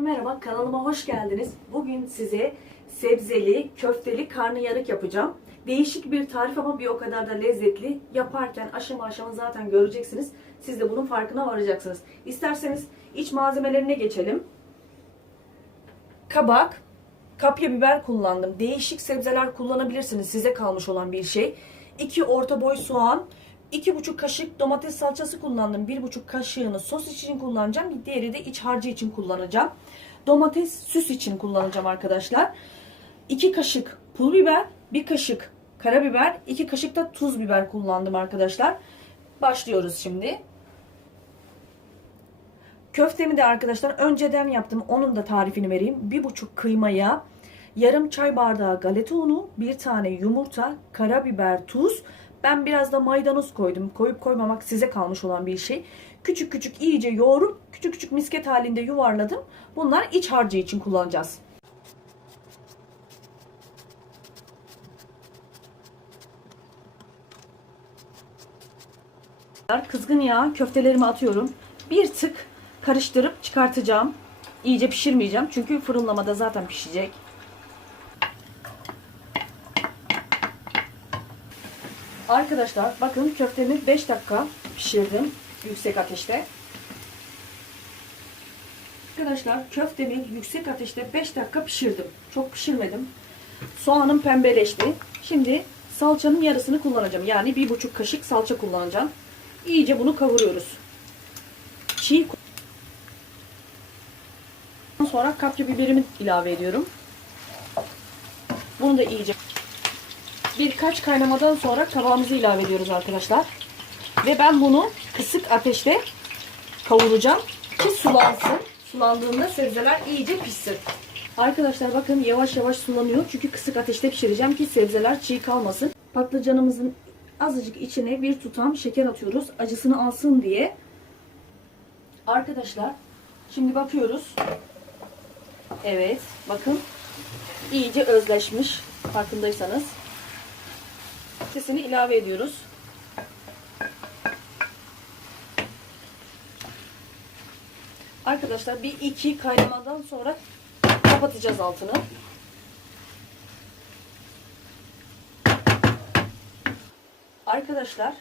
Merhaba kanalıma hoş geldiniz. Bugün size sebzeli, köfteli karnıyarık yapacağım. Değişik bir tarif ama bir o kadar da lezzetli. Yaparken aşama aşama zaten göreceksiniz. Siz de bunun farkına varacaksınız. İsterseniz iç malzemelerine geçelim. Kabak, kapya biber kullandım. Değişik sebzeler kullanabilirsiniz. Size kalmış olan bir şey. 2 orta boy soğan, 2,5 kaşık domates salçası kullandım. 1,5 kaşığını sos için kullanacağım. Diğeri de iç harcı için kullanacağım. Domates süs için kullanacağım arkadaşlar. 2 kaşık pul biber, 1 kaşık karabiber, 2 kaşık da tuz biber kullandım arkadaşlar. Başlıyoruz şimdi. Köftemi de arkadaşlar önceden yaptım. Onun da tarifini vereyim. 1,5 kıymaya, yarım çay bardağı galeta unu, bir tane yumurta, karabiber, tuz. Ben biraz da maydanoz koydum. Koyup koymamak size kalmış olan bir şey. Küçük küçük iyice yoğurup küçük küçük misket halinde yuvarladım. Bunlar iç harcı için kullanacağız. Kızgın yağ köftelerimi atıyorum. Bir tık karıştırıp çıkartacağım. İyice pişirmeyeceğim çünkü fırınlamada zaten pişecek. Arkadaşlar bakın köftemi 5 dakika pişirdim yüksek ateşte. Arkadaşlar köftemi yüksek ateşte 5 dakika pişirdim. Çok pişirmedim. Soğanım pembeleşti. Şimdi salçanın yarısını kullanacağım. Yani 1,5 kaşık salça kullanacağım. İyice bunu kavuruyoruz. Çiğ sonra kapya biberimi ilave ediyorum. Bunu da iyice birkaç kaynamadan sonra kabağımızı ilave ediyoruz arkadaşlar. Ve ben bunu kısık ateşte kavuracağım ki sulansın. Sulandığında sebzeler iyice pişsin. Arkadaşlar bakın yavaş yavaş sulanıyor. Çünkü kısık ateşte pişireceğim ki sebzeler çiğ kalmasın. Patlıcanımızın azıcık içine bir tutam şeker atıyoruz. Acısını alsın diye. Arkadaşlar şimdi bakıyoruz. Evet bakın iyice özleşmiş farkındaysanız. Sesini ilave ediyoruz. Arkadaşlar bir iki kaynamadan sonra kapatacağız altını. Arkadaşlar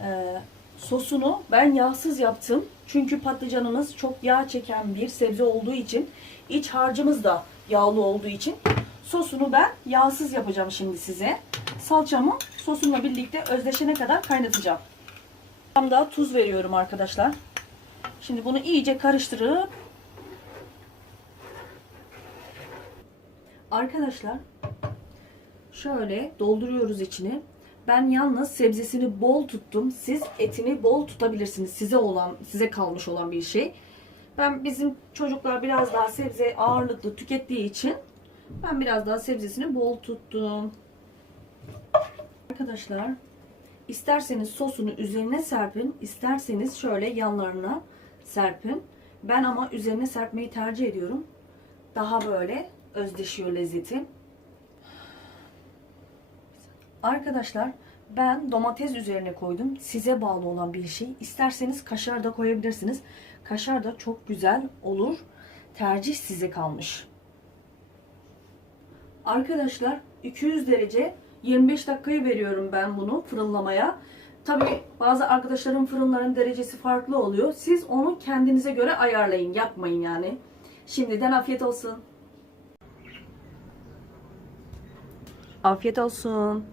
e, sosunu ben yağsız yaptım. Çünkü patlıcanımız çok yağ çeken bir sebze olduğu için iç harcımız da yağlı olduğu için sosunu ben yağsız yapacağım şimdi size. Salçamı sosumla birlikte özleşene kadar kaynatacağım. Tam daha tuz veriyorum arkadaşlar. Şimdi bunu iyice karıştırıp Arkadaşlar şöyle dolduruyoruz içini. Ben yalnız sebzesini bol tuttum. Siz etini bol tutabilirsiniz. Size olan, size kalmış olan bir şey. Ben bizim çocuklar biraz daha sebze ağırlıklı tükettiği için ben biraz daha sebzesini bol tuttum. Arkadaşlar isterseniz sosunu üzerine serpin, isterseniz şöyle yanlarına serpin. Ben ama üzerine serpmeyi tercih ediyorum. Daha böyle özdeşiyor lezzeti. Arkadaşlar ben domates üzerine koydum. Size bağlı olan bir şey. İsterseniz kaşar da koyabilirsiniz. Kaşar da çok güzel olur. Tercih size kalmış. Arkadaşlar 200 derece 25 dakikayı veriyorum ben bunu fırınlamaya. Tabi bazı arkadaşların fırınların derecesi farklı oluyor. Siz onu kendinize göre ayarlayın. Yapmayın yani. Şimdiden afiyet olsun. Afiyet olsun.